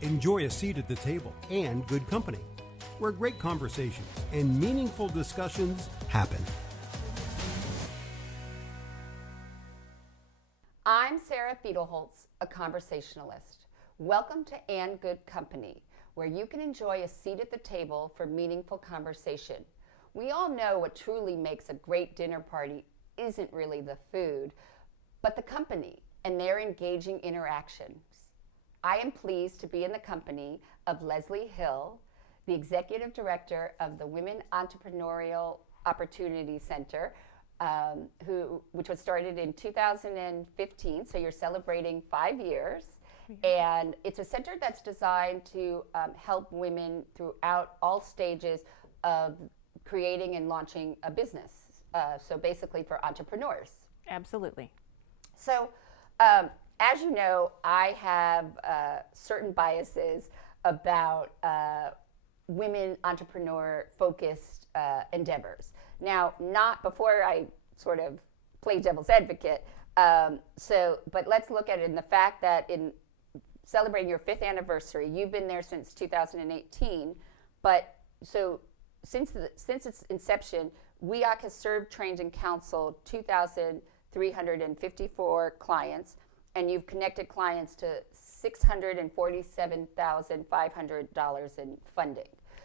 Enjoy a seat at the table and good company, where great conversations and meaningful discussions happen. I'm Sara Fiedelholtz, a conversationalist. Welcome to And Good Company, where you can enjoy a seat at the table for meaningful conversation. We all know what truly makes a great dinner party isn't really the food, but the company and their engaging interactions. I am pleased to be in the company of Leslee Hill, the Executive Director of the Women Entrepreneurial Opportunity Center, which was started in 2015, so you're celebrating 5 years. And it's a center that's designed to help women throughout all stages of creating and launching a business. So basically for entrepreneurs. Absolutely. So as you know, I have certain biases about women entrepreneur-focused endeavors. Now, not before I sort of play devil's advocate, but let's look at it in the fact that in celebrating your 5th anniversary, you've been there since 2018, but so since its inception, WEOC has served, trained, and counseled 2,354 clients, and you've connected clients to $647,500 in funding.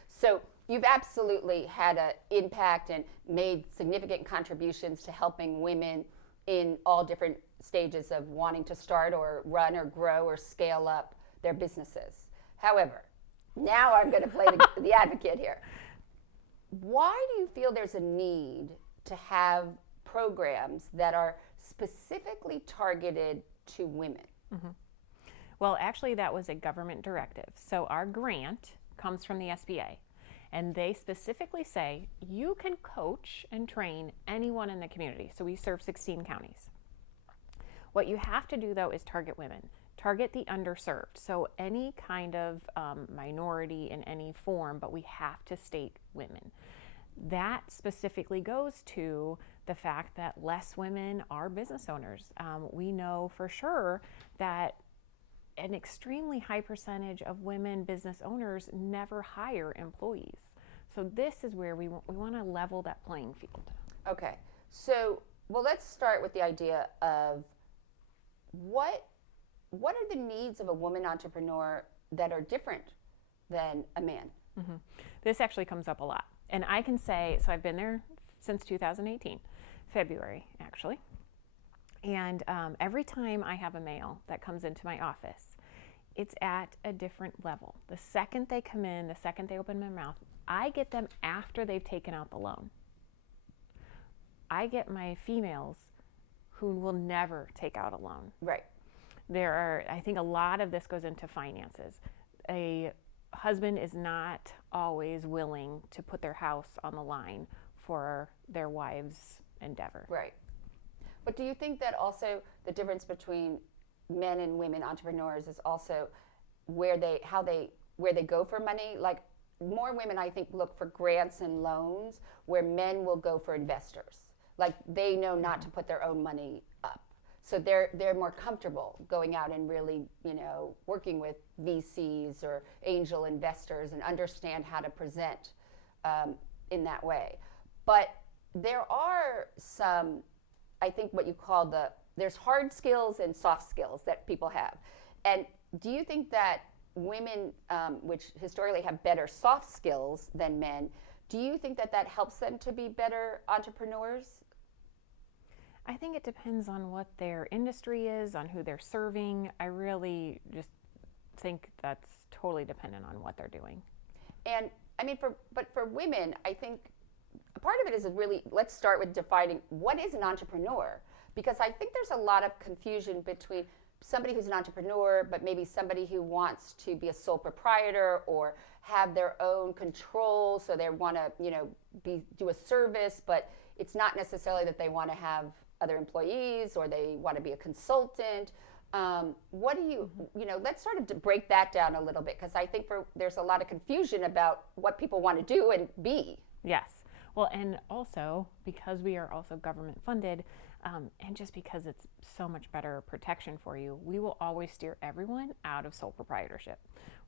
So you've absolutely had an impact and made significant contributions to helping women in all different stages of wanting to start or run or grow or scale up their businesses. However, now I'm going to play the advocate here. Why do you feel there's a need to have programs that are specifically targeted to women? Mm-hmm. Well, actually, that was a government directive. So our grant comes from the SBA, and they specifically say you can coach and train anyone in the community. So we serve 16 counties. What you have to do, though, is target women. Target the underserved. So any kind of minority in any form, but we have to state women. That specifically goes to the fact that less women are business owners. We know for sure that an extremely high percentage of women business owners never hire employees. So this is where we want to level that playing field. Okay. So, well, let's start with the idea of what are the needs of a woman entrepreneur that are different than a man? Mm-hmm. This actually comes up a lot. And I can say, so I've been there since 2018, February actually. And every time I have a male that comes into my office, it's at a different level. The second they come in, the second they open my mouth, I get them after they've taken out the loan. I get my females who will never take out a loan. Right. I think a lot of this goes into finances. A husband is not always willing to put their house on the line for their wife's endeavor. Right. But do you think that also the difference between men and women entrepreneurs is also where they go for money? Like more women, I think, look for grants and loans, where men will go for investors. Like they know not to put their own money up. So they're more comfortable going out and really, working with VCs or angel investors and understand how to present in that way. But there are some, I think what you call there's hard skills and soft skills that people have. And do you think that women, which historically have better soft skills than men, do you think that helps them to be better entrepreneurs? I think it depends on what their industry is, on who they're serving. I really just think that's totally dependent on what they're doing. And I mean, for women, I think a part of it is let's start with defining what is an entrepreneur, because I think there's a lot of confusion between somebody who's an entrepreneur, but maybe somebody who wants to be a sole proprietor or have their own control, so they want to, do a service, but it's not necessarily that they want to have other employees or they want to be a consultant. What do you, let's sort of break that down a little bit, because I think there's a lot of confusion about what people want to do and be. Yes. Well, and also, because we are also government funded, And just because it's so much better protection for you, we will always steer everyone out of sole proprietorship.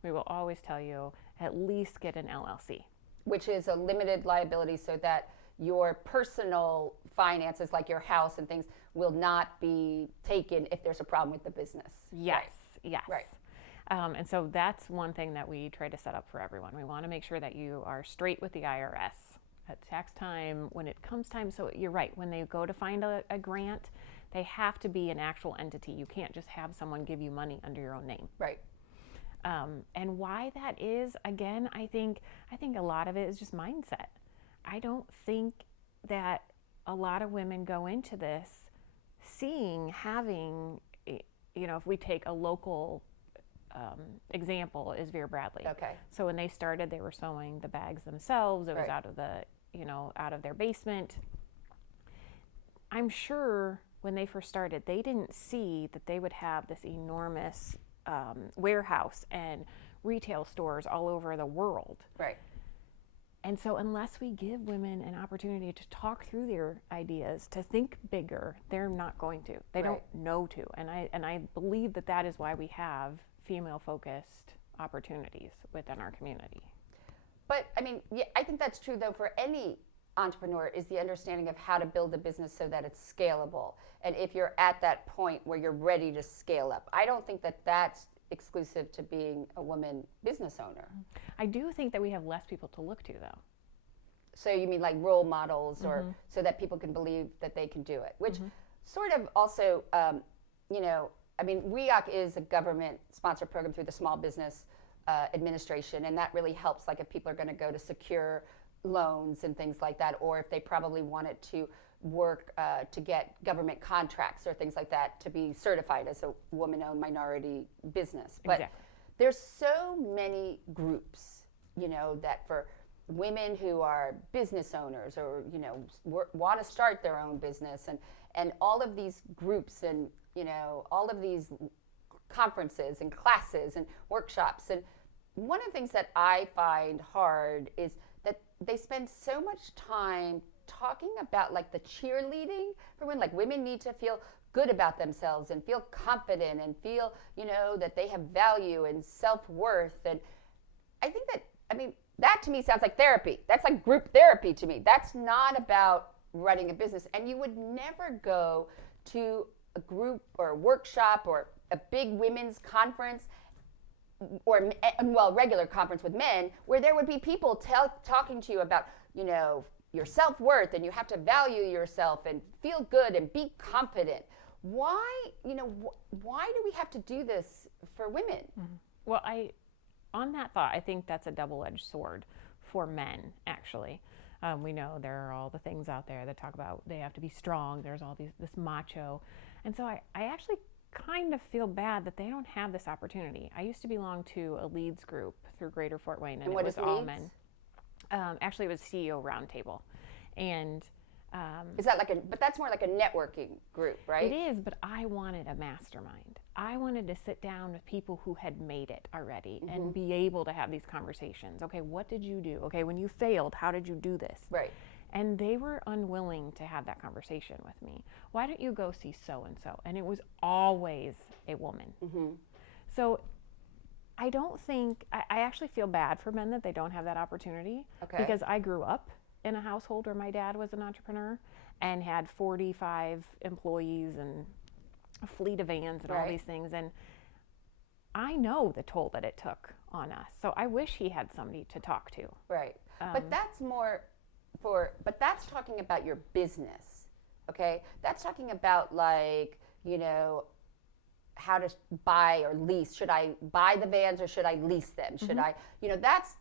We will always tell you at least get an LLC. Which is a limited liability, so that your personal finances, like your house and things, will not be taken if there's a problem with the business. Yes, yes. Right. And so that's one thing that we try to set up for everyone. We want to make sure that you are straight with the IRS at tax time, when it comes time. So you're right, when they go to find a grant, they have to be an actual entity. You can't just have someone give you money under your own name. Right. And why that is, again, I think a lot of it is just mindset. I don't think that a lot of women go into this having, if we take a local example is Vera Bradley. Okay. So when they started, they were sewing the bags themselves. It was Right. out of their basement. I'm sure when they first started, they didn't see that they would have this enormous warehouse and retail stores all over the world. Right. And so unless we give women an opportunity to talk through their ideas, to think bigger, they're not going to. They don't know to. And I believe that is why we have female-focused opportunities within our community. But I mean, yeah, I think that's true though for any entrepreneur, is the understanding of how to build a business so that it's scalable. And if you're at that point where you're ready to scale up, I don't think that that's exclusive to being a woman business owner. I do think that we have less people to look to, though. So you mean like role models, or so that people can believe that they can do it, which sort of also, I mean, WEOC is a government-sponsored program through the Small Business Administration, and that really helps, like if people are going to go to secure loans and things like that, or if they probably wanted to work to get government contracts or things like that to be certified as a woman-owned minority business. But Exactly. there's so many groups, that for women who are business owners or, want to start their own business, and all of these groups and, all of these conferences and classes and workshops. And one of the things that I find hard is that they spend so much time talking about like the cheerleading for women. Like women need to feel good about themselves and feel confident and feel, that they have value and self-worth. And I think that to me sounds like therapy. That's like group therapy to me. That's not about running a business. And you would never go to a group or a workshop or a big women's conference or, regular conference with men where there would be people talking to you about, your self-worth, and you have to value yourself and feel good and be confident. Why, why do we have to do this for women? Well, on that thought, I think that's a double-edged sword for men, actually. We know there are all the things out there that talk about they have to be strong. There's all this macho. And so I actually kind of feel bad that they don't have this opportunity. I used to belong to a leads group through Greater Fort Wayne, and it was all men. Actually, it was CEO Roundtable. And is that but that's more like a networking group, right? It is, but I wanted a mastermind. I wanted to sit down with people who had made it already and be able to have these conversations. Okay, what did you do? Okay, when you failed, how did you do this? Right. And they were unwilling to have that conversation with me. Why don't you go see so-and-so? And it was always a woman. So I don't think, I actually feel bad for men that they don't have that opportunity. Okay. Because I grew up in a household where my dad was an entrepreneur and had 45 employees and a fleet of vans and all these things. And I know the toll that it took on us. So I wish he had somebody to talk to. Right. But that's more but that's talking about your business, okay? That's talking about like, how to buy or lease. Should I buy the vans or should I lease them? Should I, that's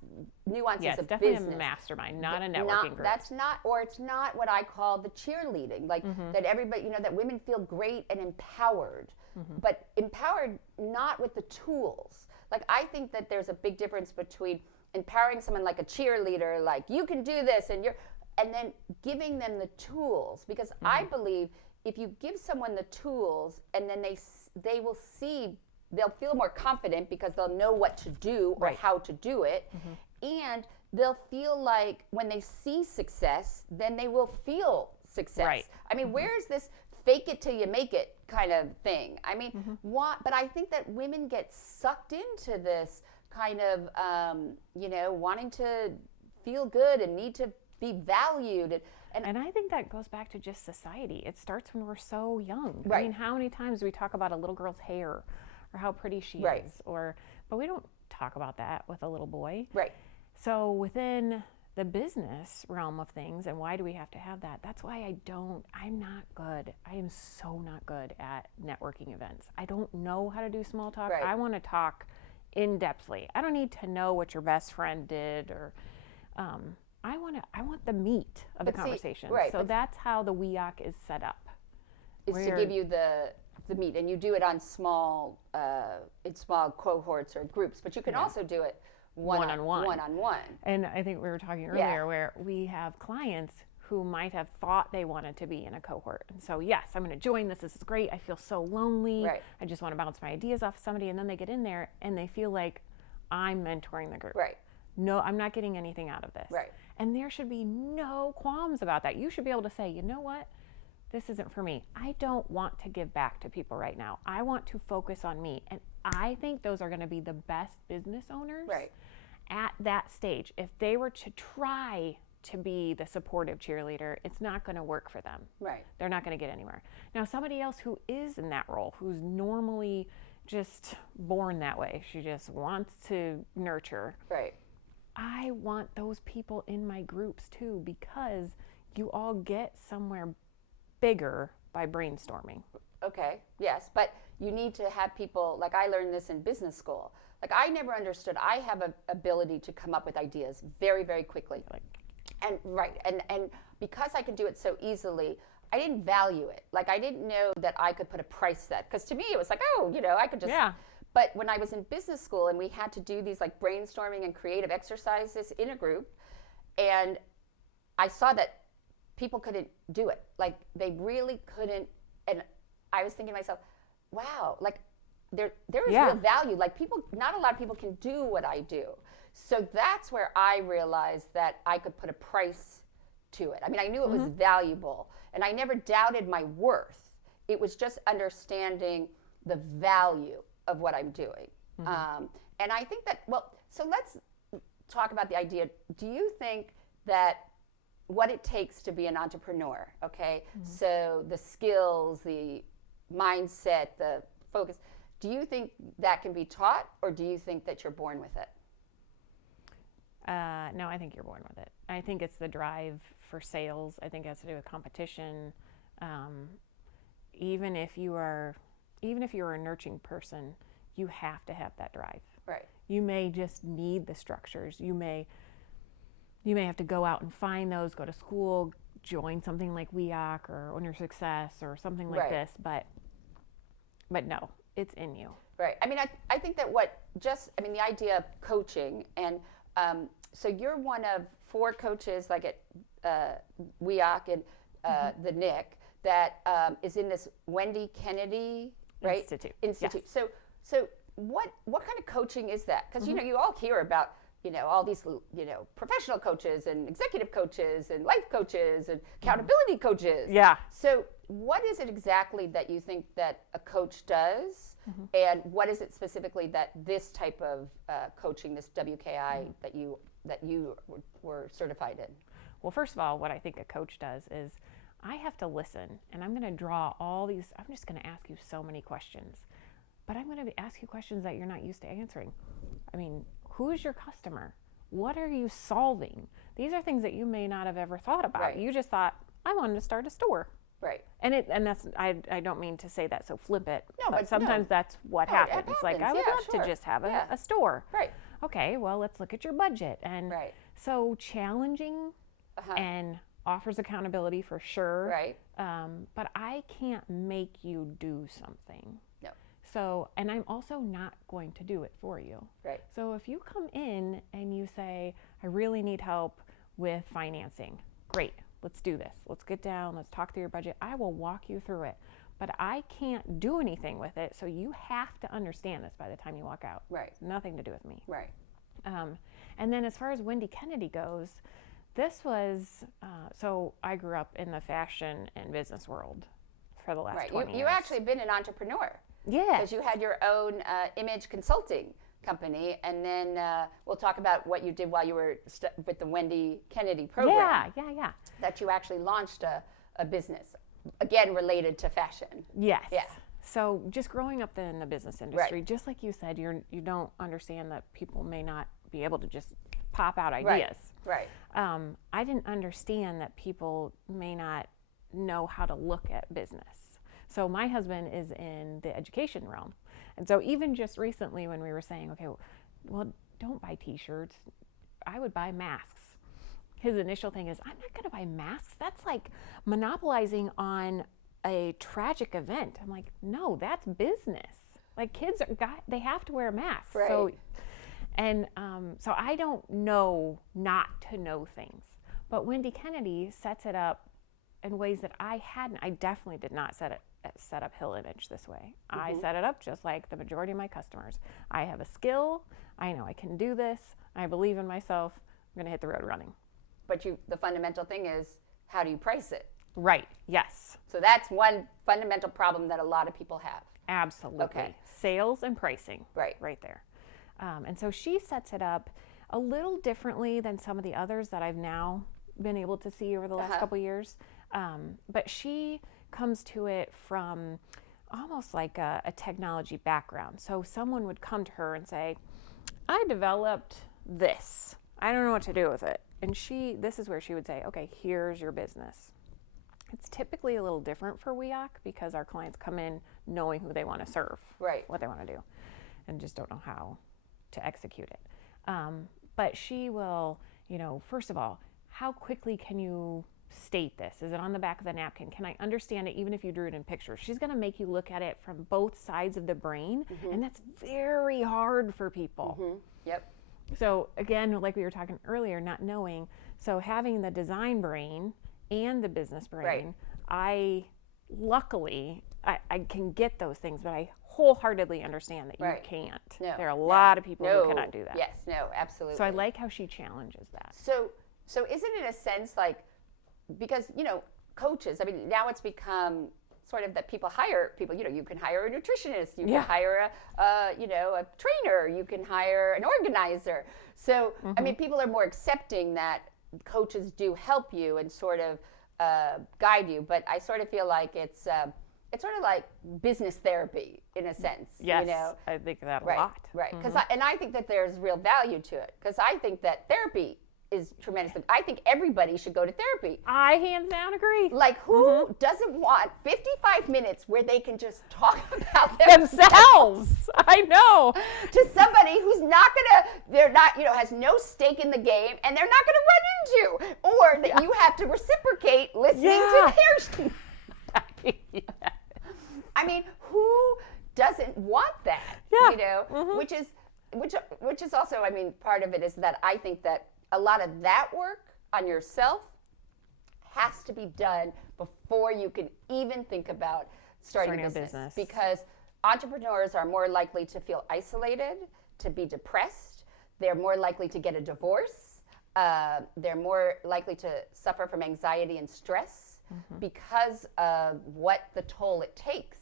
nuances of definitely business. A mastermind, not a networking group. That's not, or it's not what I call the cheerleading, like that everybody, that women feel great and empowered, but empowered not with the tools. Like I think that there's a big difference between empowering someone like a cheerleader, like you can do this and then giving them the tools, because I believe if you give someone the tools and then they will they'll feel more confident because they'll know what to do or how to do it. And they'll feel like when they see success, then they will feel success. Right. I mean, where's this fake it till you make it kind of thing. I mean, but I think that women get sucked into this kind of, wanting to feel good and need to be valued. And I think that goes back to just society. It starts when we're so young. Right. I mean, how many times do we talk about a little girl's hair or how pretty she Right. is? But we don't talk about that with a little boy. Right. So within the business realm of things, and why do we have to have that? That's why I'm not good. I am so not good at networking events. I don't know how to do small talk. Right. I want to talk in-depthly. I don't need to know what your best friend did or, I want the meat of the conversation. Right, so that's how the WEOC is set up. Is to give you the meat, and you do it on small cohorts or groups, but you can also do it one-on-one. And I think we were talking earlier where we have clients who might have thought they wanted to be in a cohort. And so, yes, I'm going to join this. This is great. I feel so lonely. Right. I just want to bounce my ideas off somebody. And then they get in there and they feel like I'm mentoring the group. Right. No, I'm not getting anything out of this. Right. And there should be no qualms about that. You should be able to say, you know what? This isn't for me. I don't want to give back to people right now. I want to focus on me. And I think those are going to be the best business owners at that stage. If they were to try to be the supportive cheerleader, it's not going to work for them. Right. They're not going to get anywhere. Now, somebody else who is in that role, who's normally just born that way, she just wants to nurture. Right. I want those people in my groups too, because you all get somewhere bigger by brainstorming. Okay, yes, but you need to have people, like I learned this in business school. Like I never understood, I have an ability to come up with ideas very, very quickly. And because I can do it so easily, I didn't value it. Like I didn't know that I could put a price set, because to me it was like, I could just, But when I was in business school and we had to do these like brainstorming and creative exercises in a group, and I saw that people couldn't do it. Like they really couldn't. And I was thinking to myself, wow, like there is real value. Like not a lot of people can do what I do. So that's where I realized that I could put a price to it. I mean, I knew it was valuable, and I never doubted my worth. It was just understanding the value of what I'm doing. And I think that, so let's talk about the idea. Do you think that what it takes to be an entrepreneur, okay? So the skills, the mindset, the focus, do you think that can be taught, or do you think that you're born with it? No, I think you're born with it. I think it's the drive for sales. I think it has to do with competition. Even if you are a nurturing person, you have to have that drive. Right. You may just need the structures. You may have to go out and find those, go to school, join something like WEOC or Own Your Success or something like this, but no, it's in you. Right. I mean, I think that the idea of coaching, and so you're one of 4 coaches like at WEOC and the NIC that is in this Wendy Kennedy Institute. Yes. So what kind of coaching is that? Because you all hear about all these professional coaches and executive coaches and life coaches and accountability coaches. Yeah. So what is it exactly that you think that a coach does, and what is it specifically that this type of coaching, this WKI that you were certified in? Well, first of all, what I think a coach does is I have to listen, and I'm going to draw all these. I'm just going to ask you so many questions, but I'm going to ask you questions that you're not used to answering. I mean, who is your customer? What are you solving? These are things that you may not have ever thought about. Right. You just thought, I wanted to start a store. Right. And that's I don't mean to say that so flip it. No, but sometimes that's what happens. Like I would love to just have a store. Right. Okay, well, let's look at your budget. And so challenging and offers accountability for sure. Right. But I can't make you do something. No. So, and I'm also not going to do it for you. Right. So if you come in and you say, I really need help with financing, great, let's do this. Let's get down, let's talk through your budget. I will walk you through it, but I can't do anything with it. So you have to understand this by the time you walk out. Right. It's nothing to do with me. Right. And then as far as Wendy Kennedy goes, this was, so I grew up in the fashion and business world for the last Right. 20 years. You actually been an entrepreneur. Yes. Because you had your own image consulting company, and then we'll talk about what you did while you were with the Wendy Kennedy program. Yeah. That you actually launched a business, again, related to fashion. Yes. Yeah. So just growing up in the business industry, Right. just like you said, you don't understand that people may not be able to just pop out ideas. Right. I didn't understand that people may not know how to look at business. So my husband is in the education realm. And so even just recently when we were saying, okay, well, don't buy t-shirts, I would buy masks. His initial thing is, I'm not going to buy masks. That's like monopolizing on a tragic event. I'm like, no, that's business. Like kids they have to wear masks. Right. So I don't know not to know things. But Wendy Kennedy sets it up in ways that I hadn't. I definitely did not set up Hill Image this way. I set it up just like the majority of my customers. I have a skill. I know I can do this. I believe in myself. I'm going to hit the road running. But the fundamental thing is, how do you price it? Right. Yes. So that's one fundamental problem that a lot of people have. Absolutely. Okay. Sales and pricing. Right. Right there. And so she sets it up a little differently than some of the others that I've now been able to see over the last couple years. But she comes to it from almost like a technology background. So someone would come to her and say, I developed this. I don't know what to do with it. And this is where she would say, okay, here's your business. It's typically a little different for WEOC because our clients come in knowing who they want to serve, Right. what they want to do, and just don't know how to execute it. But she will, first of all, how quickly can you state this? Is it on the back of the napkin? Can I understand it even if you drew it in pictures? She's going to make you look at it from both sides of the brain, and that's very hard for people. Yep. So again, like we were talking earlier, not knowing. So having the design brain and the business brain, Right. Luckily, I can get those things, but I wholeheartedly understand that Right. you can't. No, There are a lot of people No. who cannot do that. Yes, no, absolutely. So I like how she challenges that. So isn't it a sense like, because, coaches, I mean, now it's become sort of that people hire people, you can hire a nutritionist, you can hire a trainer, you can hire an organizer. So, I mean, people are more accepting that coaches do help you and sort of guide you, but I sort of feel like it's sort of like business therapy in a sense. Yes, I think that a Right, lot. right. And I think that there's real value to it, because I think that therapy is tremendous. I think everybody should go to therapy. I hands down agree. Like, who doesn't want 55 minutes where they can just talk about Themselves. I know. to somebody who's has no stake in the game, and they're not going to run into, or that you have to reciprocate listening to theirs. I mean, who doesn't want that? Which is also, I mean, part of it is that I think that a lot of that work on yourself has to be done before you can even think about starting a business. Because entrepreneurs are more likely to feel isolated, to be depressed. They're more likely to get a divorce. They're more likely to suffer from anxiety and stress because of what the toll it takes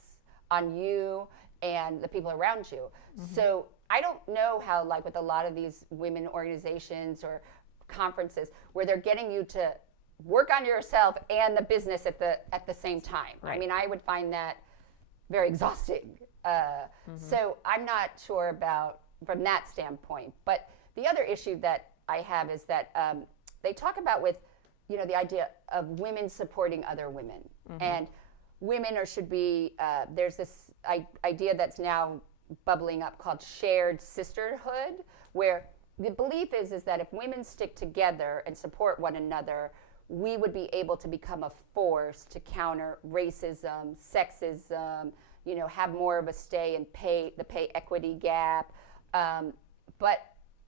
on you and the people around you. So I don't know how, like with a lot of these women organizations or conferences, where they're getting you to work on yourself and the business at the same time. Right. I mean, I would find that very exhausting. So I'm not sure about from that standpoint. But the other issue that I have is that they talk about with, the idea of women supporting other women. And women should be, there's this idea that's now bubbling up called shared sisterhood, where the belief is that if women stick together and support one another, we would be able to become a force to counter racism, sexism, have more of a stay in the pay equity gap. But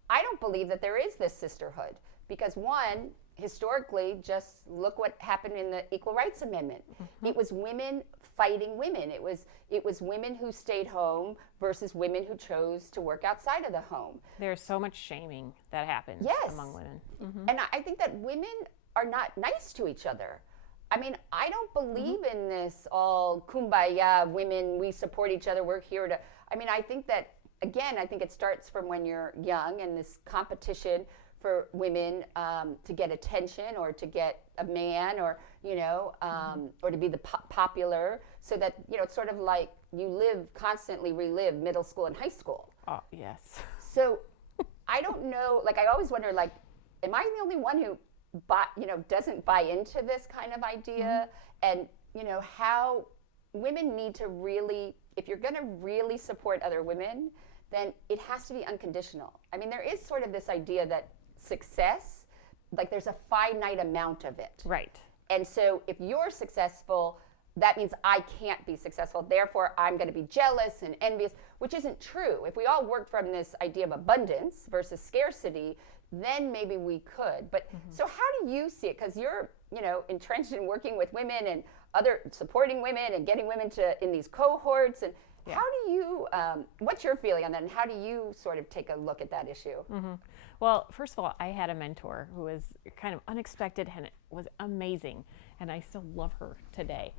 I don't believe that there is this sisterhood, because one, historically, just look what happened in the Equal Rights Amendment. It was women fighting women. It was women who stayed home versus women who chose to work outside of the home. There's so much shaming that happens among women. And I think that women are not nice to each other. I mean, I don't believe in this all kumbaya, women, we support each other, we're here to, I mean, I think that, again, I think it starts from when you're young and this competition for women to get attention or to get a man or, you know, or to be the popular, so that, you know, it's sort of like you constantly relive middle school and high school. Oh, yes. So I don't know, like I always wonder, like, am I the only one who doesn't buy into this kind of idea? And, you know, how women need to really, if you're going to really support other women, then it has to be unconditional. I mean, there is sort of this idea that success, like there's a finite amount of it. Right. And so if you're successful, that means I can't be successful. Therefore, I'm going to be jealous and envious, which isn't true. If we all worked from this idea of abundance versus scarcity, then maybe we could. But so how do you see it? Because you're, you know, entrenched in working with women and supporting women and getting women in these cohorts. And how do you, what's your feeling on that? And how do you sort of take a look at that issue? Well, first of all, I had a mentor who was kind of unexpected and it was amazing. And I still love her today.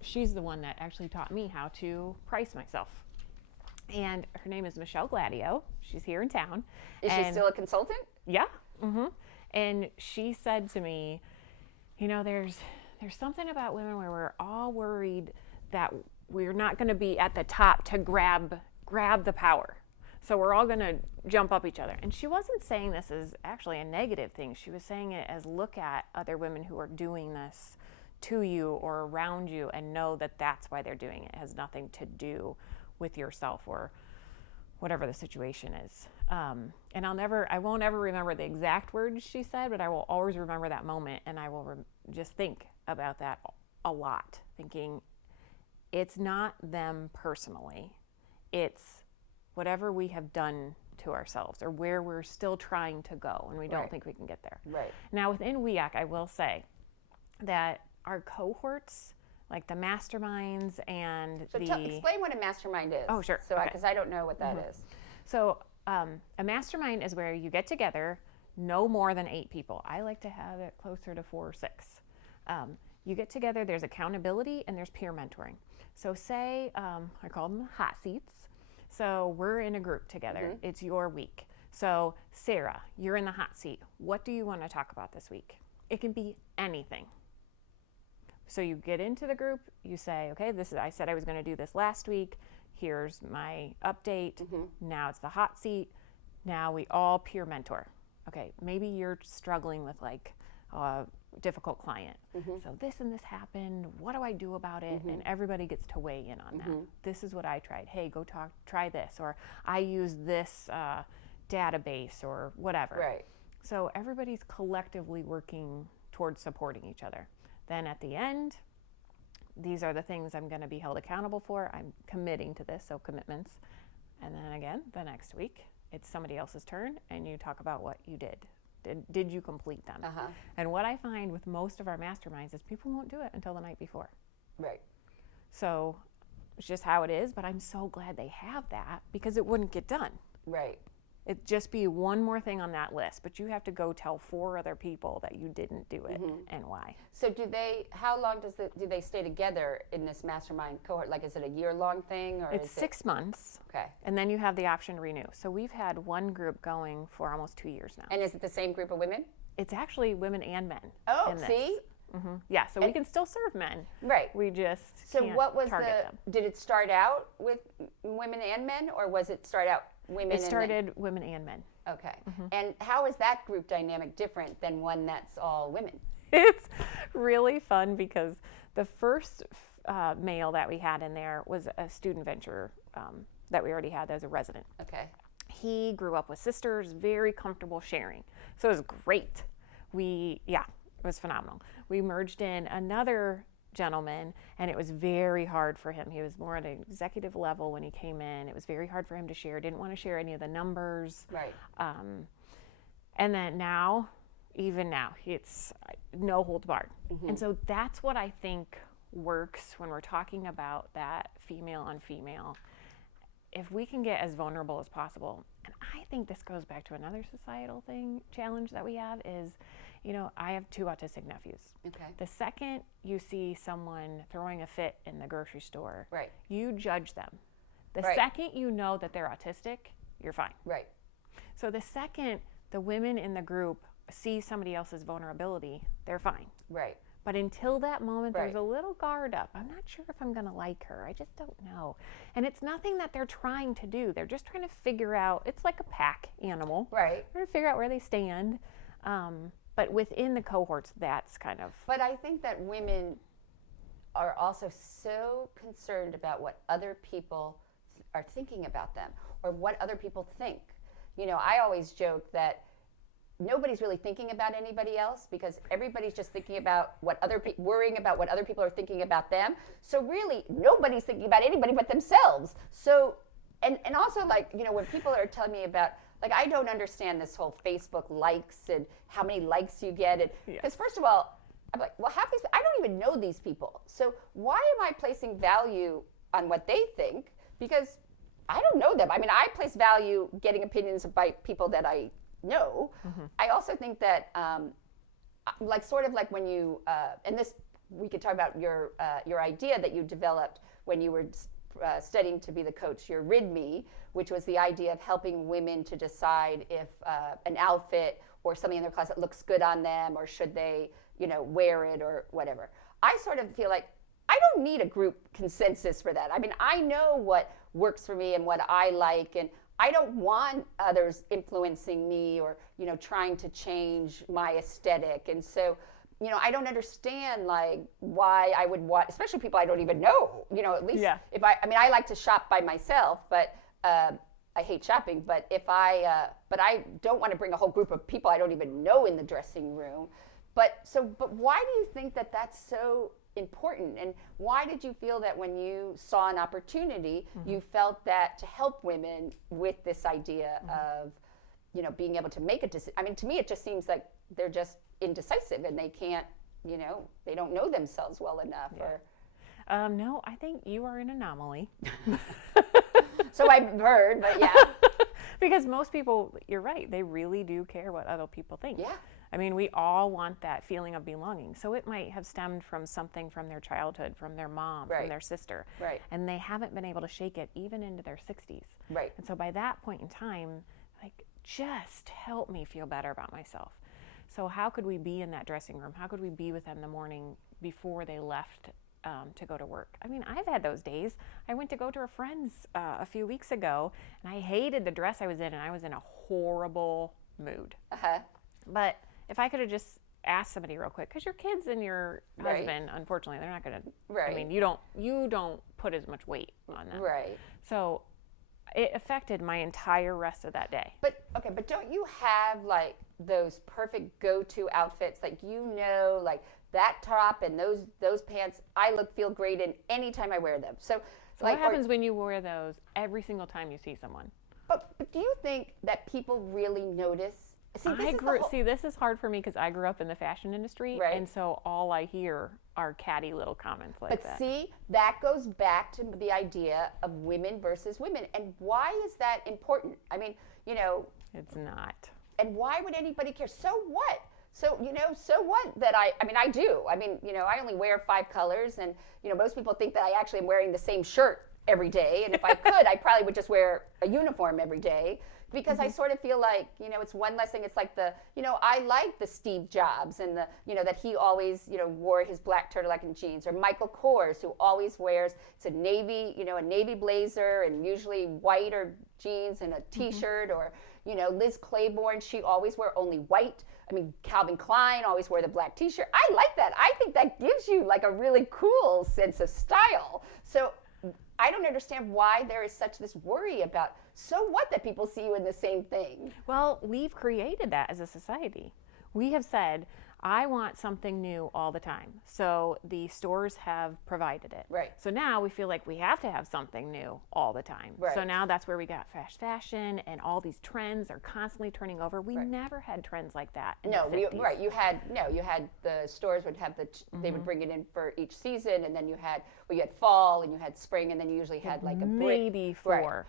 She's the one that actually taught me how to price myself. And her name is Michelle Gladio. She's here in town. Is she still a consultant? Yeah. And she said to me, you know, there's something about women where we're all worried that we're not going to be at the top to grab the power. So we're all going to jump up each other. And she wasn't saying this as actually a negative thing. She was saying it as look at other women who are doing this to you or around you and know that that's why they're doing it. It has nothing to do with yourself or whatever the situation is. And I won't ever remember the exact words she said, but I will always remember that moment, and I will just think about that a lot, thinking it's not them personally, it's whatever we have done to ourselves or where we're still trying to go and we don't think we can get there. Right. Now within WEOC, I will say that our cohorts, like the masterminds and explain what a mastermind is. Oh, sure. So, because I don't know what that is. So a mastermind is where you get together no more than 8 people. I like to have it closer to 4 or 6. You get together, there's accountability and there's peer mentoring. So say, I call them hot seats. So we're in a group together. It's your week. So Sara, you're in the hot seat. What do you want to talk about this week? It can be anything. So you get into the group, you say, okay, I said I was going to do this last week. Here's my update. Now it's the hot seat. Now we all peer mentor. Okay, maybe you're struggling with like a difficult client. So this and this happened. What do I do about it? And everybody gets to weigh in on that. This is what I tried. Hey, try this. Or I use this database or whatever. Right. So everybody's collectively working towards supporting each other. Then at the end, these are the things I'm going to be held accountable for. I'm committing to this, so commitments. And then again, the next week, it's somebody else's turn, and you talk about what you did. Did you complete them? And what I find with most of our masterminds is people won't do it until the night before. Right. So it's just how it is, but I'm so glad they have that because it wouldn't get done. Right. It'd just be one more thing on that list, but you have to go tell 4 other people that you didn't do it and why. So how long do they stay together in this mastermind cohort? Like, is it a year-long thing? Or it's 6 months. Okay. And then you have the option to renew. So we've had one group going for almost 2 years now. And is it the same group of women? It's actually women and men. Oh, see? Yeah, so we can still serve men. Right. We just So can't what was target them. did it start out with women and men, or was it start out women and men? It started women and men. Okay. And how is that group dynamic different than one that's all women? It's really fun because the first male that we had in there was a student venture that we already had as a resident. Okay. He grew up with sisters, very comfortable sharing. So it was great. It was phenomenal. We merged in another gentleman, and it was very hard for him. He was more at an executive level when he came in. It was very hard for him to share. Didn't want to share any of the numbers. Right. And then even now, it's no holds barred. And so that's what I think works when we're talking about that female on female. if we can get as vulnerable as possible, and I think this goes back to another societal challenge that we have is, I have 2 autistic nephews. Okay. The second you see someone throwing a fit in the grocery store, Right. you judge them. The Right. second you know that they're autistic, you're fine. Right. So the second the women in the group see somebody else's vulnerability, they're fine. Right. But until that moment, Right. there's a little guard up. I'm not sure if I'm going to like her. I just don't know. And it's nothing that they're trying to do. They're just trying to figure out. It's like a pack animal. Right. They're trying to figure out where they stand. But within the cohorts, that's kind of. But I think that women are also so concerned about what other people are thinking about them or what other people think. I always joke that nobody's really thinking about anybody else because everybody's just thinking about worrying about what other people are thinking about them. So really, nobody's thinking about anybody but themselves. So, and also when people are telling me about, I don't understand this whole Facebook likes and how many likes you get. Because first of all, I'm like, well, half these, I don't even know these people. So why am I placing value on what they think? Because I don't know them. I mean, I place value getting opinions by people that I know. Mm-hmm. I also think that, when you, and this, we could talk about your idea that you developed when you were studying to be the coach, Youre Rid Me, which was the idea of helping women to decide if an outfit or something in their closet looks good on them or should they, wear it or whatever. I sort of feel like I don't need a group consensus for that. I mean, I know what works for me and what I like, and I don't want others influencing me or, trying to change my aesthetic. And so, I don't understand why I would want, especially people I don't even know, at least if I like to shop by myself, but I hate shopping, but but I don't want to bring a whole group of people I don't even know in the dressing room. But why do you think that that's so important, and why did you feel that when you saw an opportunity, mm-hmm. you felt that to help women with this idea mm-hmm. of, being able to make a decision? I mean, to me, it just seems like they're just indecisive and they can't, they don't know themselves well enough. Yeah. Or no, I think you are an anomaly. So I've heard, but yeah. Because most people, you're right, they really do care what other people think. Yeah. I mean, we all want that feeling of belonging. So it might have stemmed from something from their childhood, from their mom, right. from their sister. Right. And they haven't been able to shake it even into their 60s. Right. And so by that point in time, just help me feel better about myself. So how could we be in that dressing room? How could we be with them the morning before they left to go to work? I mean, I've had those days. I went to go to a friend's a few weeks ago, and I hated the dress I was in, and I was in a horrible mood. Uh-huh. But if I could have just asked somebody real quick, because your kids and your right. husband, unfortunately, they're not going to. Right. I mean, you don't put as much weight on them. Right. So it affected my entire rest of that day. But don't you have those perfect go-to outfits, that top and those pants? I feel great in any time I wear them. So what happens when you wear those every single time you see someone? But do you think that people really notice? This is hard for me because I grew up in the fashion industry, right. and so all I hear are catty little comments like that. But see, that goes back to the idea of women versus women, and why is that important? I mean, it's not. And why would anybody care? So what? So what that I do. I mean, I only wear 5 colors, and most people think that I actually am wearing the same shirt every day, and if I could, I probably would just wear a uniform every day. Because mm-hmm. I sort of feel like, it's one less thing. It's like I like the Steve Jobs and that he always, wore his black turtleneck and jeans, or Michael Kors, who always wears, it's a navy blazer and usually white or jeans and a t-shirt, mm-hmm. or, Liz Claiborne, she always wore only white. I mean, Calvin Klein always wore the black t-shirt. I like that. I think that gives you a really cool sense of style. So I don't understand why there is such this worry about, so what that people see you in the same thing? Well, we've created that as a society. We have said, I want something new all the time. So the stores have provided it. Right. So now we feel like we have to have something new all the time. Right. So now that's where we got fast fashion and all these trends are constantly turning over. We never had trends like that in the 50s. You had the stores would have they would bring it in for each season, and then you had fall and you had spring, and then you usually had like a maybe four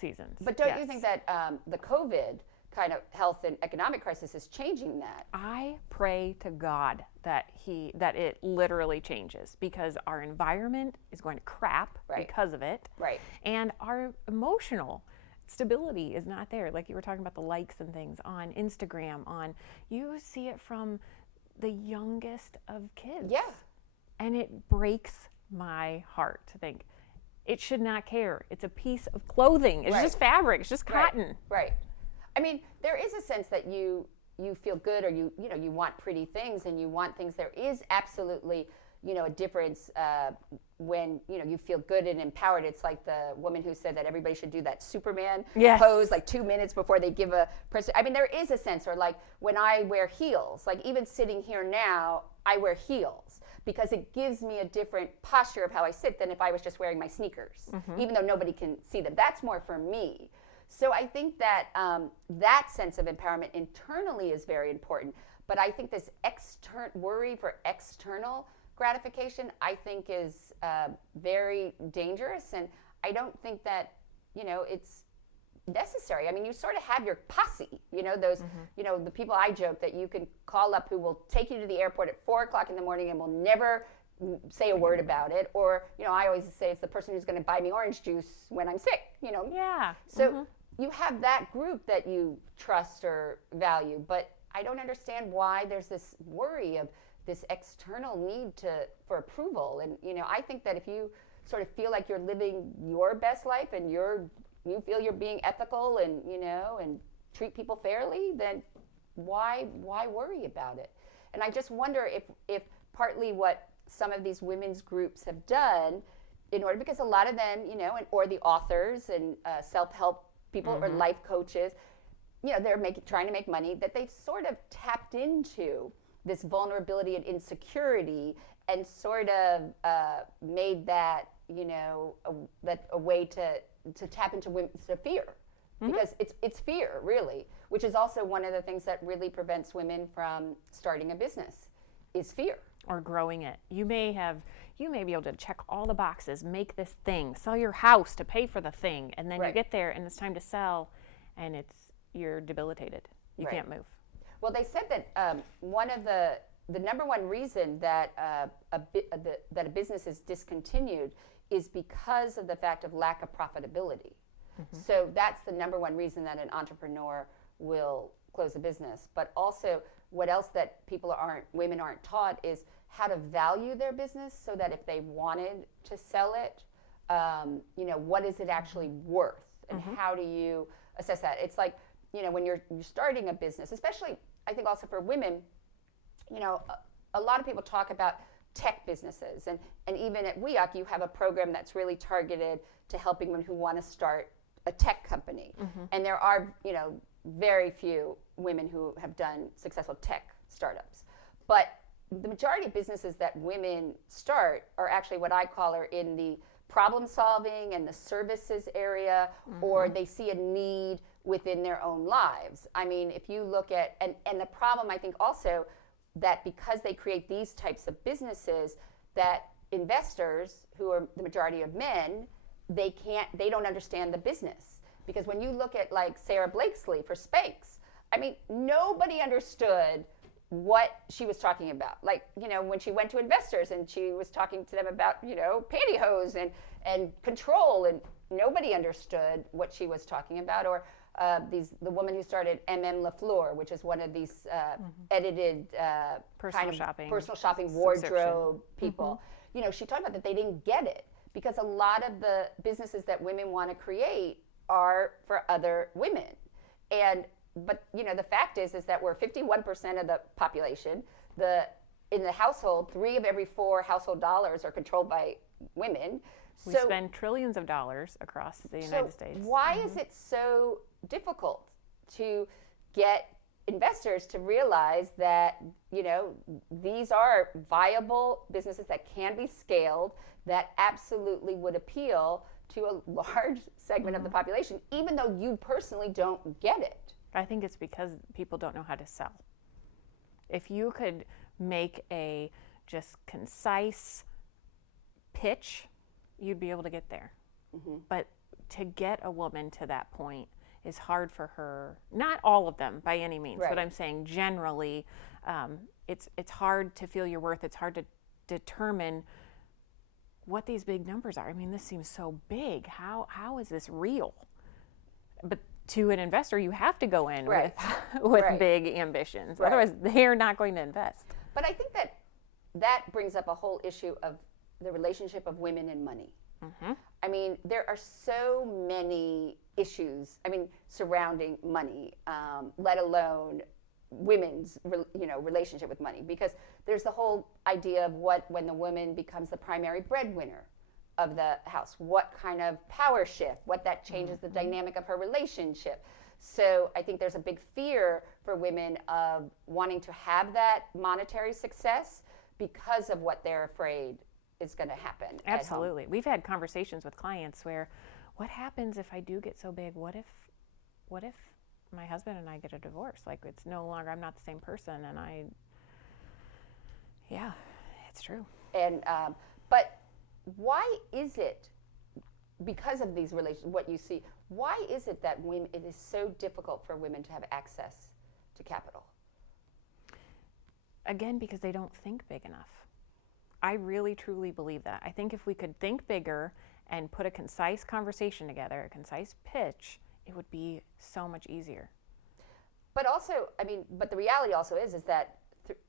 seasons. But don't you think that the COVID kind of health and economic crisis is changing that? I pray to God that it literally changes, because our environment is going to crap because of it. Right. And our emotional stability is not there. Like you were talking about the likes and things on Instagram, you see it from the youngest of kids. Yeah. And it breaks my heart to think it should not care. It's a piece of clothing. It's just fabric. It's just cotton. Right. I mean, there is a sense that you feel good, or you want pretty things, and you want things. There is absolutely, a difference when, you feel good and empowered. It's like the woman who said that everybody should do that Superman pose like 2 minutes before they give a person. I mean, there is a sense, or like when I wear heels, like even sitting here now, I wear heels because it gives me a different posture of how I sit than if I was just wearing my sneakers, even though nobody can see them. That's more for me. So I think that that sense of empowerment internally is very important. But I think this worry for external gratification, I think, is very dangerous. And I don't think that, it's necessary. I mean, you sort of have your posse, those, the people I joke that you can call up who will take you to the airport at 4:00 in the morning and will never say a word about it. Or, I always say it's the person who's going to buy me orange juice when I'm sick, Yeah. So you have that group that you trust or value, but I don't understand why there's this worry of this external need for approval. And, I think that if you sort of feel like you're living your best life and you feel you're being ethical and, and treat people fairly, then why worry about it? And I just wonder if partly what some of these women's groups have done because a lot of them, or the authors and self-help people or life coaches, they're trying to make money, that they've sort of tapped into this vulnerability and insecurity and sort of made that, a way to tap into women's fear. Because it's fear, really, which is also one of the things that really prevents women from starting a business, is fear. Or growing it. You may be able to check all the boxes, make this thing, sell your house to pay for the thing, and then you get there and it's time to sell, and you're debilitated. You can't move. Well, they said that one of the number one reason that that a business is discontinued is because of the fact of lack of profitability. So that's the number one reason that an entrepreneur will close a business. But also, what else that women aren't taught is how to value their business, so that if they wanted to sell it, what is it actually worth, and how do you assess that? It's like, when you're starting a business, especially I think also for women, a lot of people talk about tech businesses, and even at WEOC you have a program that's really targeted to helping women who want to start a tech company. And there are, very few women who have done successful tech startups. But the majority of businesses that women start are actually what I call are in the problem solving and the services area, or they see a need within their own lives. I mean, if you look at, and the problem I think also that because they create these types of businesses, that investors, who are the majority of men, they don't understand the business. Because when you look at like Sara Blakeslee for Spanx, I mean, nobody understood what she was talking about. Like, when she went to investors and she was talking to them about, pantyhose and control, and nobody understood what she was talking about. Or the woman who started LaFleur, which is one of these edited personal shopping wardrobe people. She talked about that they didn't get it because a lot of the businesses that women want to create are for other women. But the fact is that we're 51% of the population. In the household, 3 of every 4 household dollars are controlled by women. We spend trillions of dollars across the United States. Why is it so difficult to get investors to realize that, these are viable businesses that can be scaled, that absolutely would appeal to a large segment of the population, even though you personally don't get it. I think it's because people don't know how to sell. If you could make a just concise pitch, you'd be able to get there. But to get a woman to that point is hard for her. Not all of them by any means, but I'm saying generally, it's hard to feel your worth. It's hard to determine what these big numbers are. I mean, this seems so big. How is this real? But to an investor, you have to go in with big ambitions. Otherwise, they're not going to invest. But I think that brings up a whole issue of the relationship of women and money. I mean, there are so many issues, surrounding money, let alone women's, relationship with money, because there's the whole idea of when the woman becomes the primary breadwinner of the house, what kind of power shift, what that changes the dynamic of her relationship. So I think there's a big fear for women of wanting to have that monetary success because of what they're afraid is going to happen. Absolutely. We've had conversations with clients where, what happens if I do get so big? What if my husband and I get a divorce? Like, it's no longer, I'm not the same person, and it's true. And but why is it, because of these relations, what you see, why is it that it is so difficult for women to have access to capital? Again, because they don't think big enough. I really, truly believe that. I think if we could think bigger and put a concise conversation together, a concise pitch, it would be so much easier. But also, but the reality also is that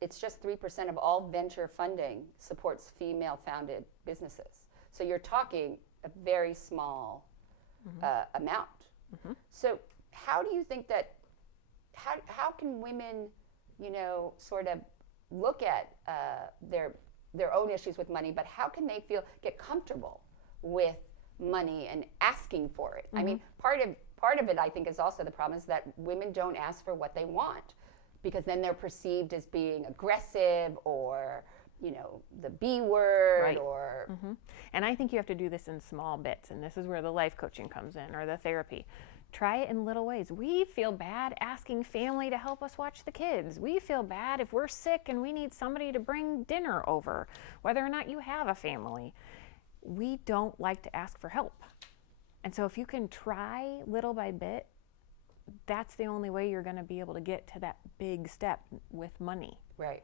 it's just 3% of all venture funding supports female-founded businesses. So you're talking a very small amount. So how do you think that, how can women, sort of look at their own issues with money, but how can they get comfortable with money and asking for it? I mean, part of it, I think, is also the problem is that women don't ask for what they want, because then they're perceived as being aggressive or, the B word or... And I think you have to do this in small bits, and this is where the life coaching comes in, or the therapy. Try it in little ways. We feel bad asking family to help us watch the kids. We feel bad if we're sick and we need somebody to bring dinner over, whether or not you have a family. We don't like to ask for help. And so if you can try little by bit, that's the only way you're going to be able to get to that big step with money. Right.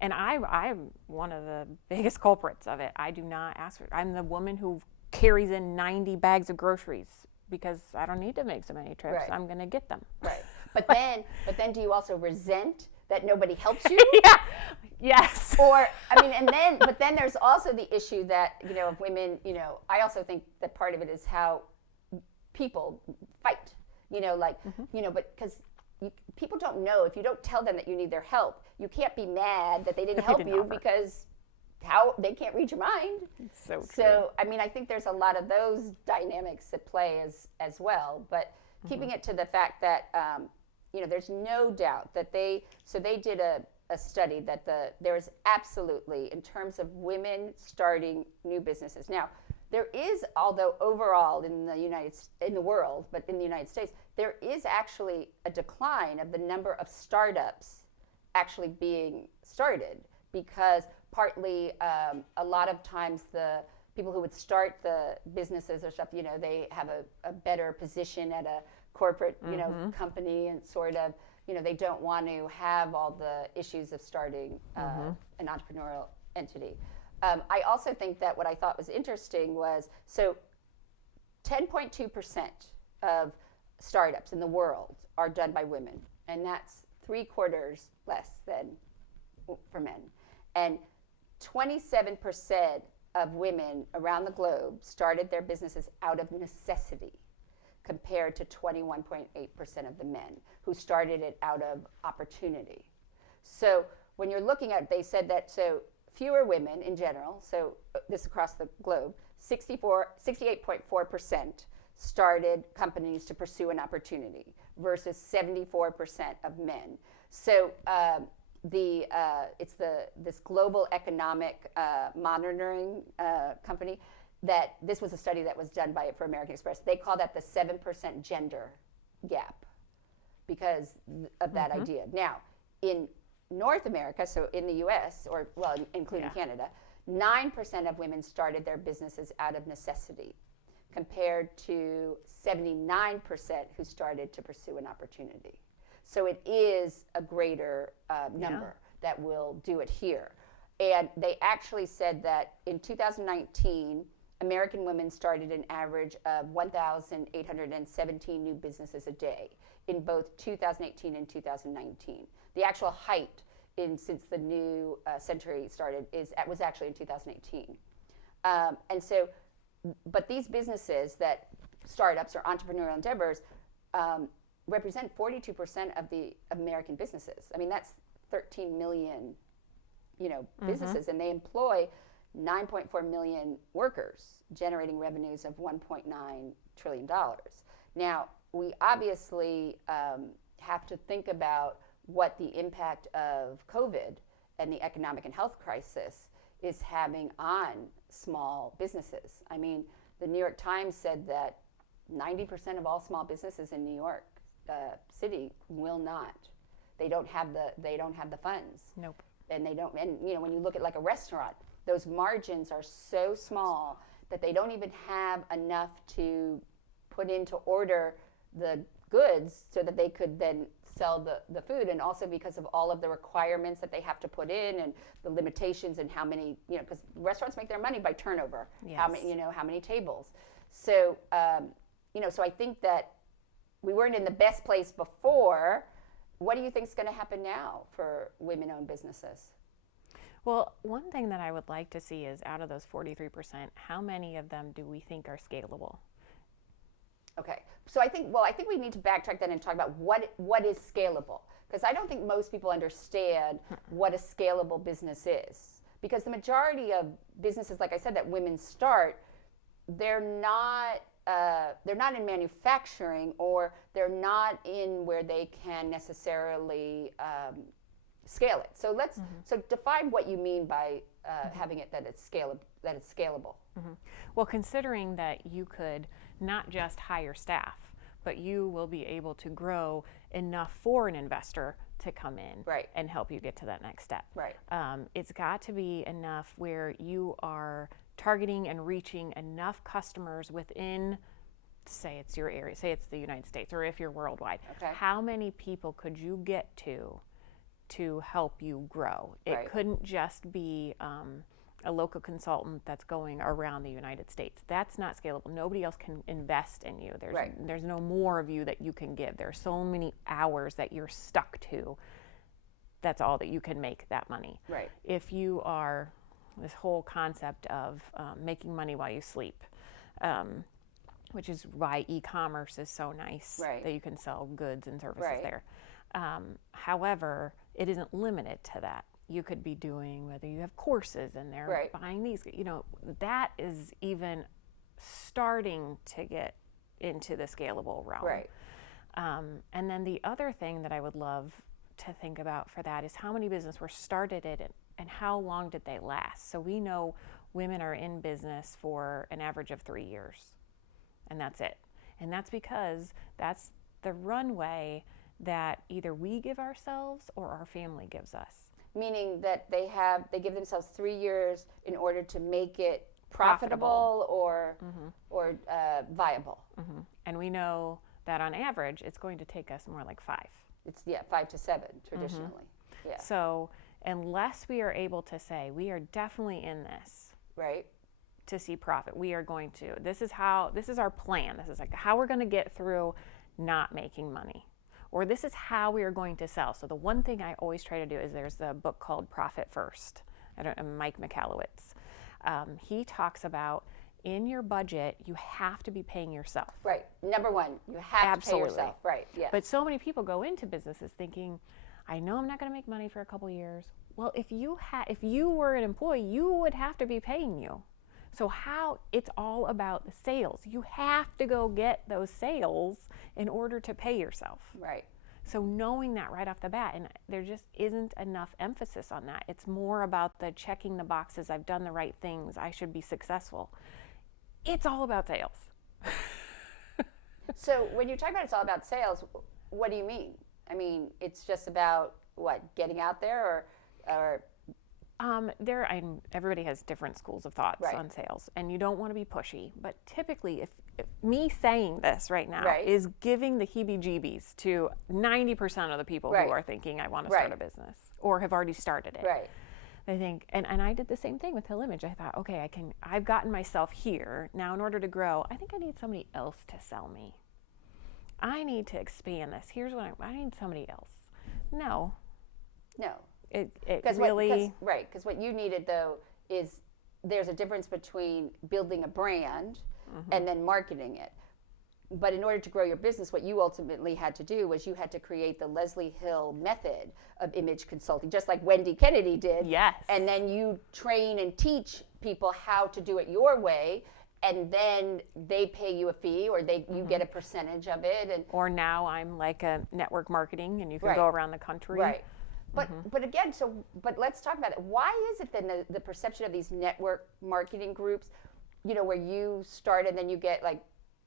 And I'm one of the biggest culprits of it. I do not ask for, I'm the woman who carries in 90 bags of groceries because I don't need to make so many trips. I'm going to get them. Right. But then do you also resent that nobody helps you? Yes. Or, but then there's also the issue that, of women, I also think that part of it is how people fight, but because people don't know, if you don't tell them that you need their help, you can't be mad that they didn't help you because how they can't read your mind. It's so true. So, I think there's a lot of those dynamics at play as well, but keeping it to the fact that, there's no doubt that they did a study that there is absolutely, in terms of women starting new businesses. Now, there is, although overall in the world, but in the United States, there is actually a decline of the number of startups actually being started, because partly a lot of times the people who would start the businesses or stuff, they have a better position at a corporate, company, and sort of, they don't want to have all the issues of starting an entrepreneurial entity. I also think that what I thought was interesting was, 10.2% of startups in the world are done by women, and that's 3/4 less than for men. And 27% of women around the globe started their businesses out of necessity, compared to 21.8% of the men who started it out of opportunity. So when you're looking at, they said that, fewer women in general, so this across the globe, 68.4% started companies to pursue an opportunity versus 74% of men. So it's this global economic monitoring company that this was a study that was done for American Express. They call that the 7% gender gap because of that idea. Now, in North America, so in the US, or well, including Canada, 9% of women started their businesses out of necessity, compared to 79% who started to pursue an opportunity. So it is a greater number that will do it here. And they actually said that in 2019, American women started an average of 1,817 new businesses a day in both 2018 and 2019. The actual height since the new century started was actually in 2018. And so, but these businesses startups or entrepreneurial endeavors represent 42% of the American businesses. I mean, that's 13 million, businesses, and they employ 9.4 million workers, generating revenues of $1.9 trillion. Now, we obviously have to think about what the impact of COVID and the economic and health crisis is having on small businesses. I mean, the New York Times said that 90% of all small businesses in New York City will not. They don't have the funds. Nope. And they don't. And when you look at like a restaurant, those margins are so small that they don't even have enough to put in to order the goods so that they could then sell the food, and also because of all of the requirements that they have to put in and the limitations and how many, because restaurants make their money by turnover, Yes. how many tables. So, so I think that we weren't in the best place before. What do you think is going to happen now for women-owned businesses? Well, one thing that I would like to see is out of those 43%, how many of them do we think are scalable? Okay, so I think we need to backtrack then and talk about what is scalable, because I don't think most people understand what a scalable business is. Because the majority of businesses, like I said, that women start, they're not in manufacturing, or they're not in where they can necessarily scale it. So so define what you mean by having it that it's scalable. Mm-hmm. Well, considering that you could not just hire staff, but you will be able to grow enough for an investor to come in and help you get to that next step. Right. It's got to be enough where you are targeting and reaching enough customers within, say it's your area, say it's the United States, or if you're worldwide. Okay. How many people could you get to help you grow? It couldn't just be a local consultant that's going around the United States. That's not scalable. Nobody else can invest in you. There's no more of you that you can give. There's so many hours that you're stuck to. That's all that you can make that money. Right. If you are this whole concept of making money while you sleep, which is why e-commerce is so nice, that you can sell goods and services there. However, it isn't limited to that. You could be doing, whether you have courses in there, buying these, that is even starting to get into the scalable realm. Right. And then the other thing that I would love to think about for that is how many businesses were started and how long did they last? So we know women are in business for an average of 3 years, and that's it. And that's because that's the runway that either we give ourselves or our family gives us. Meaning that they give themselves 3 years in order to make it profitable or viable. Mm-hmm. And we know that on average, it's going to take us more like 5. It's 5 to 7 traditionally. Mm-hmm. Yeah. So unless we are able to say we are definitely in this, to see profit, we are going to. This is our plan. This is like how we're going to get through not making money. Or this is how we are going to sell. So the one thing I always try to do is there's the book called Profit First. Mike Michalowicz. He talks about in your budget, you have to be paying yourself. Right. Number one, you have to pay yourself. Right. Yeah. But so many people go into businesses thinking, I know I'm not going to make money for a couple years. Well, if you were an employee, you would have to be paying you. So it's all about the sales. You have to go get those sales in order to pay yourself. Right. So knowing that right off the bat, and there just isn't enough emphasis on that. It's more about the checking the boxes. I've done the right things. I should be successful. It's all about sales. So when you talk about it's all about sales, what do you mean? I mean, it's just about what, getting out there, or everybody has different schools of thoughts Right. on sales, and you don't want to be pushy. But typically, if me saying this right now Right. is giving the heebie-jeebies to 90% of the people Right. who are thinking I want to start Right. a business or have already started it. Right. They think, and I did the same thing with Hill Image. I thought, okay, I've gotten myself here. Now, in order to grow, I think I need somebody else to sell me. I need to expand this. Here's what I need somebody else. No. It really... Because what you needed, though, is there's a difference between building a brand and then marketing it. But in order to grow your business, what you ultimately had to do was you had to create the Leslee Hill method of image consulting, just like Wendy Kennedy did. Yes. And then you train and teach people how to do it your way, and then they pay you a fee, or you get a percentage of it. And or now I'm like a network marketing, and you can Right. go around the country. Right. But again, but let's talk about it. Why is it then the perception of these network marketing groups, where you start and then you get like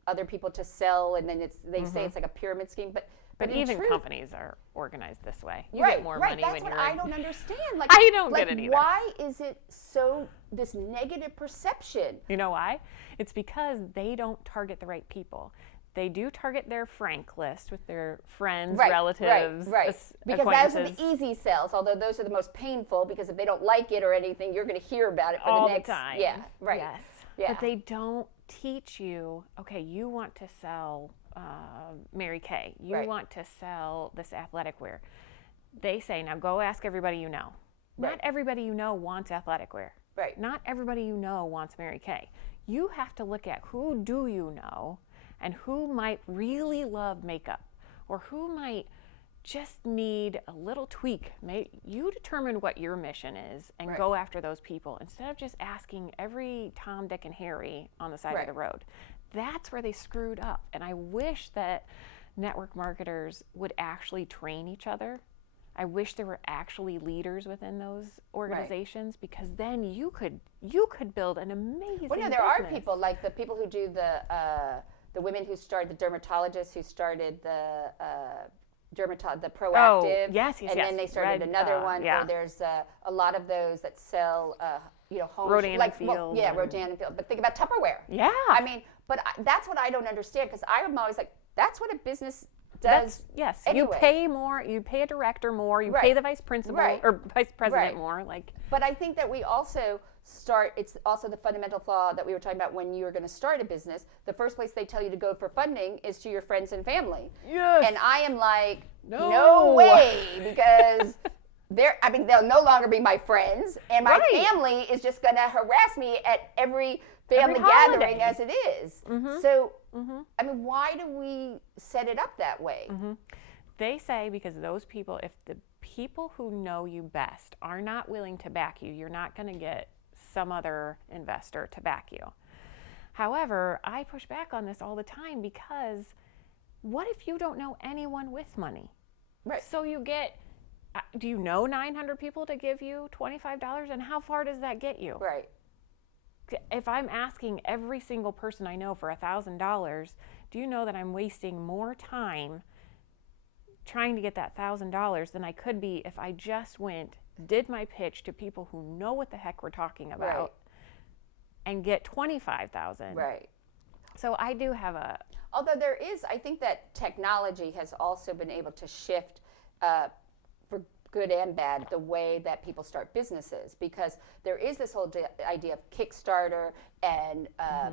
other people to sell, and then they say it's like a pyramid scheme, but even truth, companies are organized this way. You right, get more right. money That's when what you're I don't understand. Like, I don't get it either. Why is it so this negative perception? You know why? It's because they don't target the right people. They do target their frank list with their friends, relatives, right. Because those are the acquaintances. easy sells, although those are the most painful, because if they don't like it or anything, you're going to hear about it for all the next time. Yeah, right. Yes. Yeah. But they don't teach you, okay, you want to sell Mary Kay. You Right. want to sell this athletic wear. They say, now go ask everybody you know. Right. Not everybody you know wants athletic wear. Right. Not everybody you know wants Mary Kay. You have to look at who do you know and who might really love makeup, or who might just need a little tweak. You determine what your mission is and Right. go after those people instead of just asking every Tom, Dick, and Harry on the side Right. of the road. That's where they screwed up. And I wish that network marketers would actually train each other. I wish there were actually leaders within those organizations, because then you could build an amazing Well, no, there are business. people like the people who do the women who started, the dermatologists who started the Proactive. yes, and then they started another one. yeah. Or there's a lot of those that sell, home Rodan like and Fields yeah, and- Rodan and Fields. But think about Tupperware. Yeah. I mean, that's what I don't understand, because I'm always like, that's what a business does. Yes. anyway. You pay more. You pay a director more. You Right. pay the vice principal Right. or vice president Right. more. Like, But I think that we also it's also the fundamental flaw that we were talking about when you were going to start a business. The first place they tell you to go for funding is to your friends and family. Yes. And I am like, No. no way, because they'll no longer be my friends, and my Right. family is just going to harass me at every family gathering holiday. as it is. So, I mean, why do we set it up that way? they say because those people, if the people who know you best are not willing to back you, you're not going to get some other investor to back you. However, I push back on this all the time, because what if you don't know anyone with money? Right. So you get, do you know 900 people to give you $25? And how far does that get you? Right. If I'm asking every single person I know for $1,000, do you know that I'm wasting more time trying to get that $1,000 than I could be if I just did my pitch to people who know what the heck we're talking about, Right. and get $25,000? Right. So I do have Although I think that technology has also been able to shift, for good and bad, the way that people start businesses, because there is this whole idea of Kickstarter and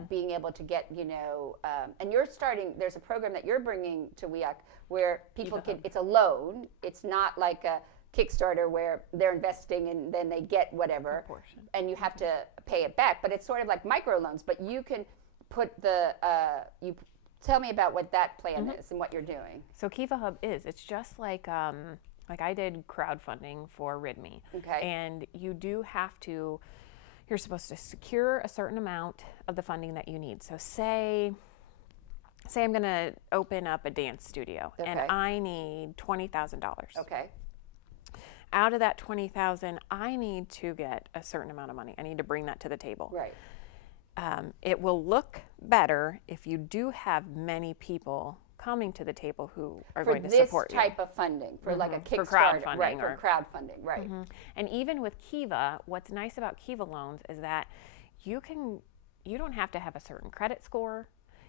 being able to get, and there's a program that you're bringing to WEOC where people it's a loan. It's not like a Kickstarter where they're investing and then they get whatever, portion. and you have to pay it back. But it's sort of like microloans, but you can put tell me about what that plan is and what you're doing. So Kiva Hub it's just like I did crowdfunding for Rid Me. Okay. And you do have to, you're supposed to secure a certain amount of the funding that you need. So say I'm going to open up a dance studio and I need $20,000. Okay. Out of that $20,000, I need to get a certain amount of money. I need to bring that to the table. Right. It will look better if you do have many people coming to the table who are going to support you. For this type of funding, for like a Kickstarter. For crowdfunding. Right, for crowdfunding, right. And even with Kiva, what's nice about Kiva loans is that you don't have to have a certain credit score.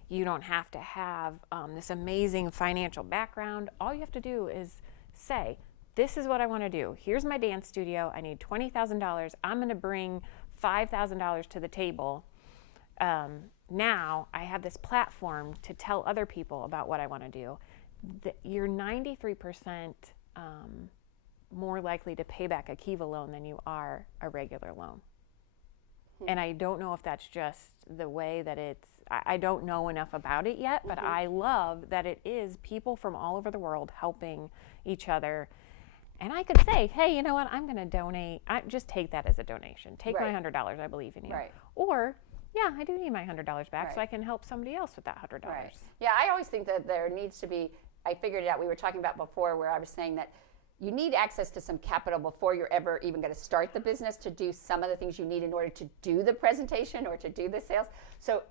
You don't have to have this amazing financial background. All you have to do is say, this is what I want to do. Here's my dance studio. I need $20,000. I'm going to bring $5,000 to the table. Now I have this platform to tell other people about what I want to do. You're 93% more likely to pay back a Kiva loan than you are a regular loan. And I don't know if that's just the way that I don't know enough about it yet, but I love that it is people from all over the world helping each other. And I could say, hey, you know what, I'm going to donate. Just take that as a donation. Take my $100. I believe in you. Right. Or, yeah, I do need my $100 back so I can help somebody else with that $100. Right. Yeah, I always think that there needs to be, I figured it out, we were talking about before where I was saying that you need access to some capital before you're ever even going to start the business to do some of the things you need in order to do the presentation or to do the sales. So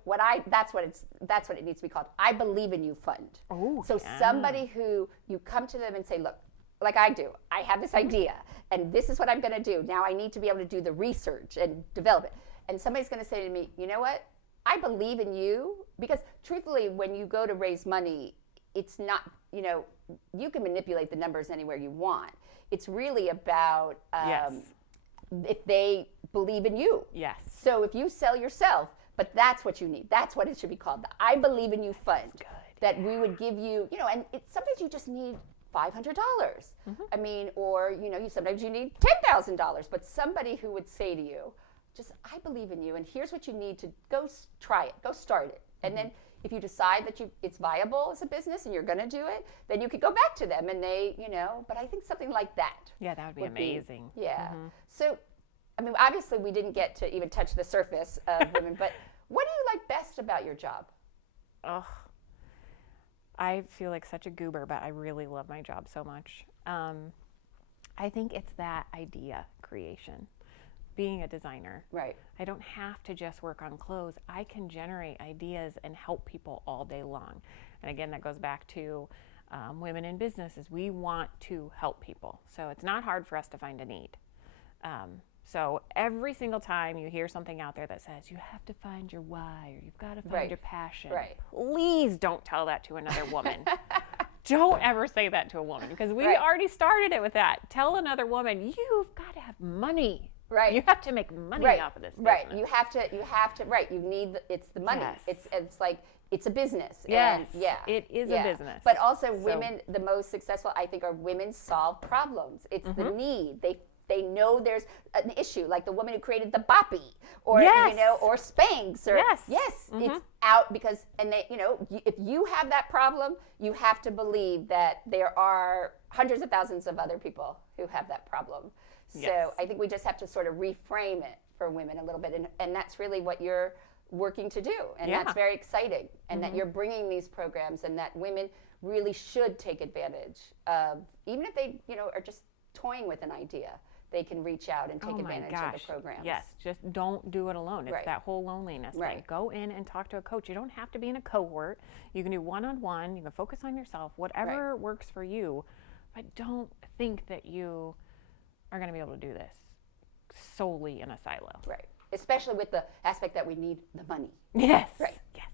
that's what it needs to be called. I believe in you fund. Oh, so somebody who you come to them and say, look, like I do, I have this idea and this is what I'm going to do. Now I need to be able to do the research and develop it. And somebody's going to say to me, you know what? I believe in you, because truthfully, when you go to raise money, it's not, you can manipulate the numbers anywhere you want. It's really about if they believe in you. Yes. So if you sell yourself, but that's what you need. That's what it should be called. The I Believe in You Fund. Good. That we would give you, and sometimes you just need $500. I mean, or, sometimes you need $10,000, but somebody who would say to you, just, I believe in you, and here's what you need to go try it, go start it. And then if you decide that it's viable as a business and you're going to do it, then you could go back to them and they, but I think something like that. Yeah, that would be amazing. So, I mean, obviously we didn't get to even touch the surface of women, but what do you like best about your job? Oh, I feel like such a goober, but I really love my job so much. I think it's that idea creation. Being a designer. Right. I don't have to just work on clothes. I can generate ideas and help people all day long. And again, that goes back to women in businesses. We want to help people. So it's not hard for us to find a need. So every single time you hear something out there that says you have to find your why or you've got to find your passion, please don't tell that to another woman. Don't ever say that to a woman, because we already started it with that. Tell another woman, you've got to have money. Right. You have to make money off of this business. Right. You have to, you need, it's the money. Yes. It's like, it's a business. Yes. And it is a business. But also women, the most successful, I think, are women solve problems. It's the need. They know there's an issue, like the woman who created the boppy, or or Spanx, or it's out because, and they, if you have that problem, you have to believe that there are hundreds of thousands of other people who have that problem. So I think we just have to sort of reframe it for women a little bit, and that's really what you're working to do, and that's very exciting, and that you're bringing these programs, and that women really should take advantage of, even if they are just toying with an idea. They can reach out and take advantage of the programs. Yes, just don't do it alone. It's that whole loneliness thing. Go in and talk to a coach. You don't have to be in a cohort. You can do one-on-one. You can focus on yourself, whatever works for you. But don't think that you are going to be able to do this solely in a silo. Right. Especially with the aspect that we need the money. Yes. Right. Yes.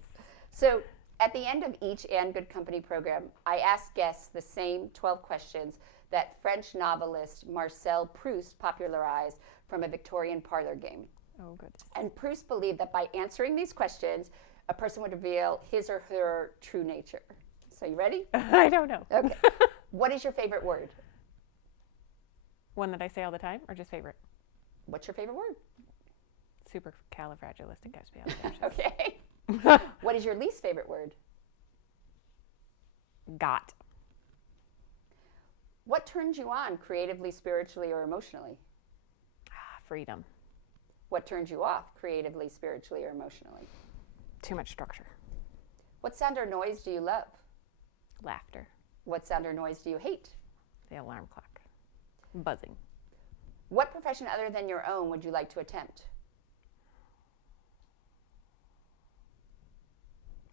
So at the end of each And Good Company program, I ask guests the same 12 questions that French novelist Marcel Proust popularized from a Victorian parlor game. Oh, goodness. And Proust believed that by answering these questions, a person would reveal his or her true nature. So you ready? I don't know. Okay. What is your favorite word? One that I say all the time, or just favorite? What's your favorite word? Supercalifragilisticexpialidocious. Okay. What is your least favorite word? Got. What turns you on creatively, spiritually, or emotionally? Freedom. What turns you off creatively, spiritually, or emotionally? Too much structure. What sound or noise do you love? Laughter. What sound or noise do you hate? The alarm clock. Buzzing. What profession other than your own would you like to attempt?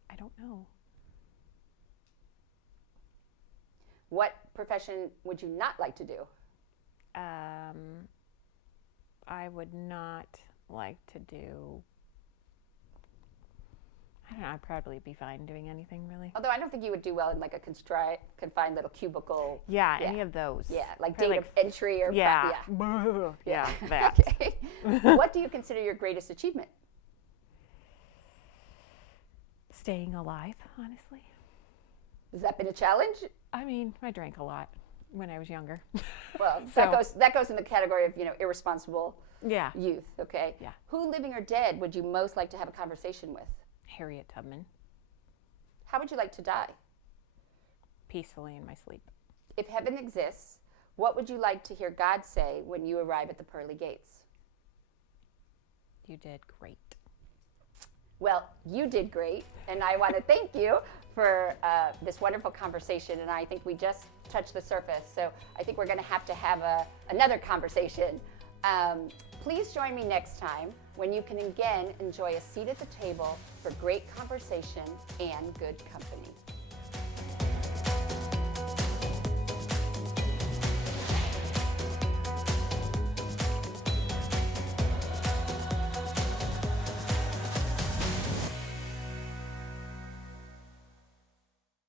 I don't know. What profession would you not like to do? I would not like to do, I don't know, I'd probably be fine doing anything really. Although I don't think you would do well in like a confined little cubicle. Yeah, any of those. Yeah, like Probably data entry or yeah. Yeah, that. Okay. What do you consider your greatest achievement? Staying alive, honestly. Has that been a challenge? I mean, I drank a lot when I was younger. Well, So- that goes in the category of, irresponsible Yeah. youth, okay? Yeah. Who, living or dead, would you most like to have a conversation with? Harriet Tubman. How would you like to die? Peacefully in my sleep. If heaven exists, what would you like to hear God say when you arrive at the pearly gates? You did great. Well, you did great, and I want to thank you for this wonderful conversation, and I think we just touched the surface, so I think we're going to have another conversation. Please join me next time when you can again enjoy a seat at the table for great conversation and good company.